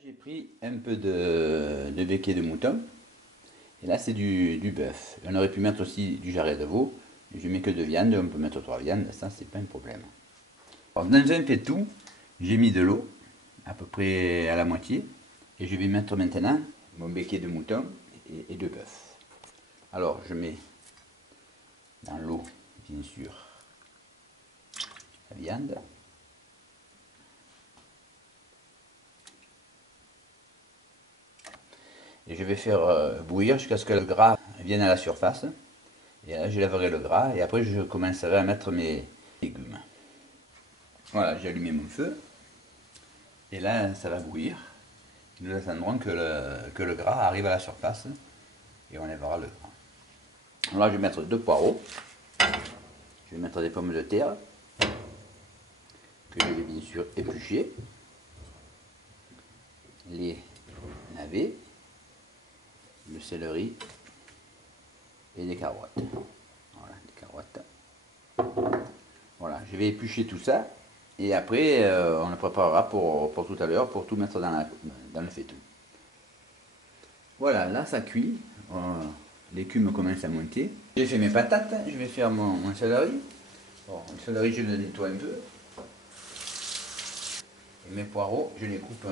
J'ai pris un peu de becquet de mouton, et là c'est du bœuf. On aurait pu mettre aussi du jarret de veau, je mets que de viande, on peut mettre 3 viandes, ça c'est pas un problème. Alors, dans un fait-tout, j'ai mis de l'eau, à peu près à la moitié, et je vais mettre maintenant mon becquet de mouton et de bœuf. Alors je mets dans l'eau, bien sûr, la viande. Et je vais faire bouillir jusqu'à ce que le gras vienne à la surface. Et là, je lèverai le gras et après, je commencerai à mettre mes légumes. Voilà, j'ai allumé mon feu. Et là, ça va bouillir. Nous attendrons que le gras arrive à la surface et on lèvera le gras. Alors là, je vais mettre 2 poireaux. Je vais mettre des pommes de terre que je vais bien sûr éplucher. Les navets, le céleri et des carottes. Voilà, des carottes. Voilà, je vais éplucher tout ça et après on le préparera pour tout à l'heure pour tout mettre dans le faitout. Voilà, là ça cuit, l'écume commence à monter. J'ai fait mes patates, je vais faire mon céleri. Bon, le céleri je le nettoie un peu. Et mes poireaux, je les coupe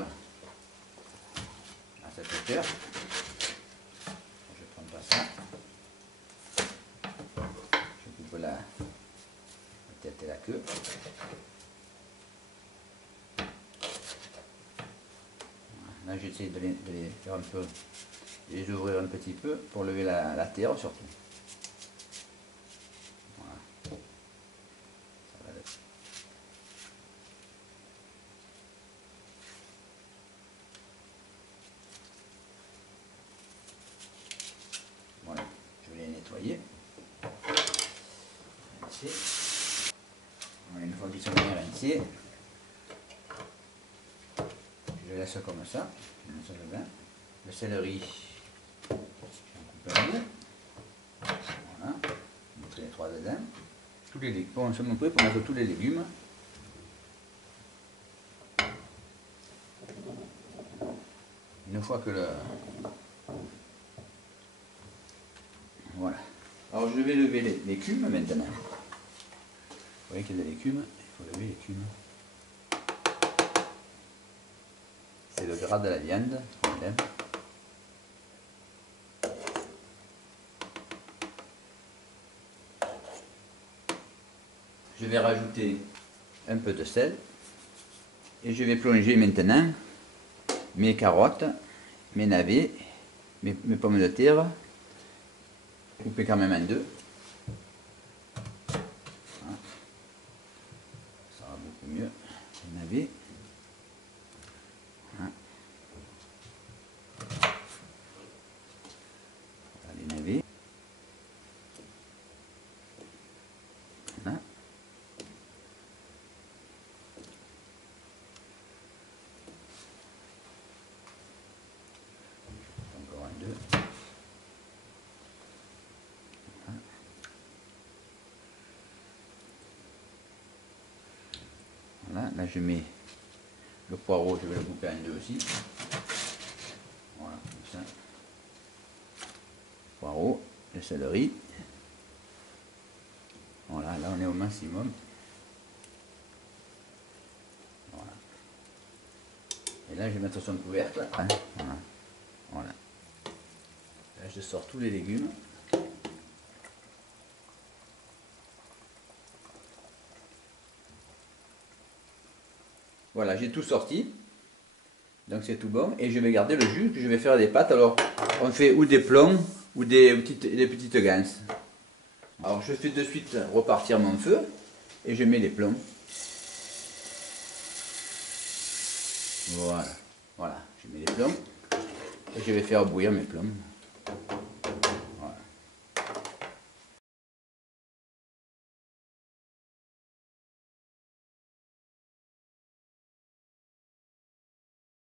à cette hauteur. Je prends pas ça. Je coupe la tête et la queue. Là j'essaie de les faire un peu, de les ouvrir un petit peu pour lever la terre surtout. Voilà. Ça va voilà, je vais les nettoyer. Rincer. Voilà, une fois qu'ils sont bien rincés, je les laisse comme ça. Le céleri, j'en coupe un bout. Voilà, je mettrai les 3 dedans. Tous les légumes, bon, je me prêt pour mettre tous les légumes. Une fois que le... Voilà. Alors je vais lever l'écume maintenant. Vous voyez qu'il y a de l'écume, il faut lever l'écume. C'est le gras de la viande qu'on aime. Je vais rajouter un peu de sel et je vais plonger maintenant mes carottes, mes navets, mes pommes de terre, coupées quand même en deux. Voilà. Ça va beaucoup mieux. Les navets. Voilà. Voilà les navets. Voilà. Encore un, deux. Voilà, là je mets le poireau, je vais le couper en deux aussi. Voilà, comme ça. Poireau, le céleri. Voilà, là on est au maximum. Voilà. Et là je vais mettre son couvercle. Hein, voilà. Voilà. Là je sors tous les légumes. Voilà, j'ai tout sorti. Donc c'est tout bon. Et je vais garder le jus que je vais faire des pâtes. Alors on fait ou des plombs ou des petites ganses. Alors je fais de suite repartir mon feu et je mets les plombs. Voilà, voilà, je mets les plombs et je vais faire bouillir mes plombs.